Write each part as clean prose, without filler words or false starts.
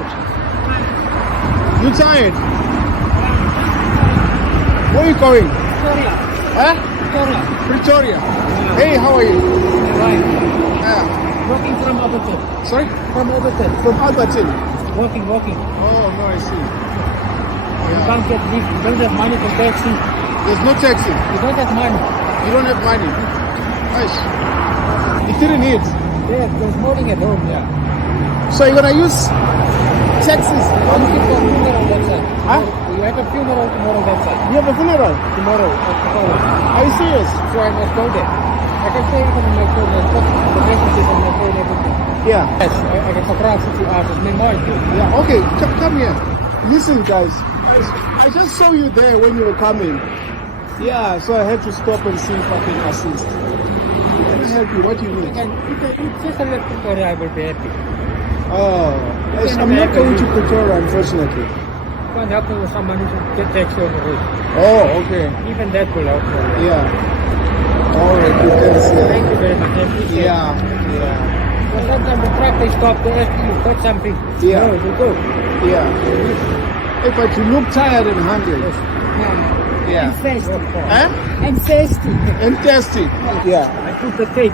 good? You tired? Where are you going? Victoria. Huh? Victoria. Pretoria. Hey, how are you? Right. Yeah. Walking from Alberton. Sorry? From Alberton. From Alberton. Walking. Oh, no, I see. You can't get leave. You don't have money for taxi. There's no taxi. You don't have money. You don't have money. Nice. You didn't eat. Yeah, there's morning at home, yeah. So you're gonna use taxis? I'm looking for a funeral that side. Huh? You have a funeral tomorrow that side. You have a funeral? Tomorrow at the college. Are you serious? So I must go there. I can say even on my phone. I've got the messages on my phone, everything. Yeah. Yes, I can surprise if you ask me more. Yeah, okay, come here. Listen, guys. I just saw you there when you were coming. Yeah, so I had to stop and see if I can assist. Let me help you. What do you need? Just a little Victoria, I will be happy. Oh, yes, I'm not going to Pretoria, unfortunately. Can't help me with some money to get taxi on the road. Oh, okay. Even that will help me. Yeah. All right, you can see. Thank you very much. I appreciate it. Yeah. Because sometimes the truck they stop, they ask you, got something. Yeah. No, we go. Yeah. Hey, but you look tired and hungry. No. Yeah. And thirsty. Huh? And thirsty. And thirsty. Yeah. I put the tape.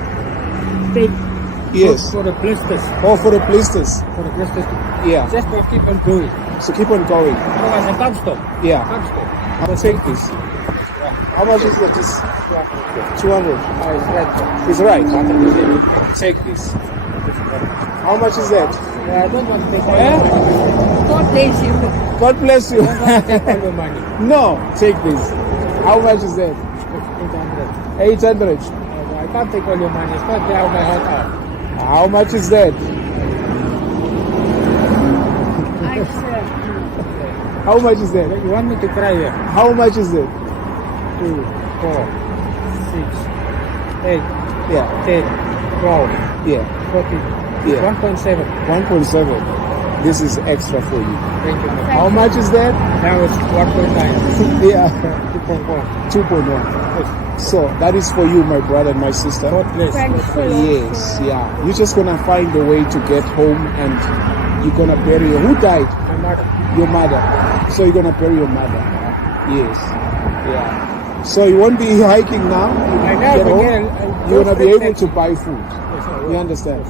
Yes. For the blisters. Oh, for the blisters. For the blisters. Yeah. Just to keep on going. So keep on going. Otherwise I can't stop. Yeah. Can't stop. I'll take this. How much is that? This 200. It's right. Is right. Take this. How much is that? I don't want to take all Eh? your money. God bless you. God bless you. I don't want to take all your money. No, take this. How much is that? 800. 800. I can't take all your money. It's not there my heart out. How much is that? I serve How much is that? You want me to cry here? How much is that? 2, 4, 6, 8, Yeah. 10, 12, Yeah. 14, Yeah. 1.7. 1.7. This is extra for you. Thank you. How much is that? Now it's 1.9. Yeah. 2.1. 2.1. So that is for you, my brother and my sister. God bless. Thanks for Yes, yeah. You're just gonna find a way to get home and you're gonna bury her. Who died? My mother. Your mother. So you're gonna bury your mother. Yes. Yeah. So you won't be hiking now. I know, Get but home. again, You're gonna be able to buy food. You understand?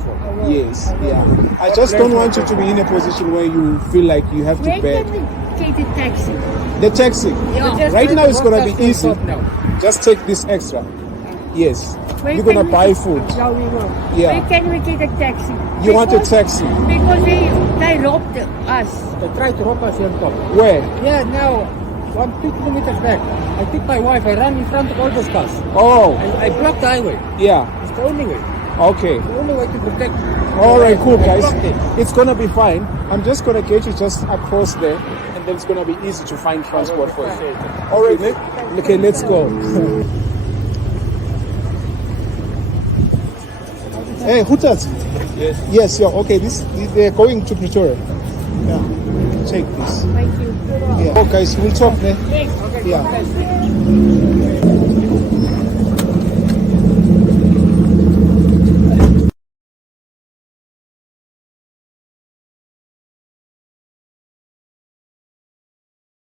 Yes. Yeah. I just don't want you to be in a position where you feel like you have to Where beg. can we get a taxi? The taxi. Yeah. Right now it's gonna be easy. Now. Just take this extra. Yes. Where You're can gonna we buy get- food. Yeah, we will. Yeah. Where can we get a taxi? You want a Because- taxi? Because they robbed us. They tried to rob us here on top. Where? Yeah, now, 2 kilometers back. I took my wife, I ran in front of all those cars. Oh, I blocked the highway. yeah. It's the only way. Okay. The only way to protect. All right, cool, I guys. blocked it. It's gonna be fine. I'm just gonna get you just across there, and then it's gonna be easy to find transport for you. All right, okay, let's go. Hey, Hutat. Yes. Yes, yeah. Okay, they're going to Pretoria. Yeah. Take this. Thank you. Yeah. Oh, guys, we'll talk there. Yes. Yeah.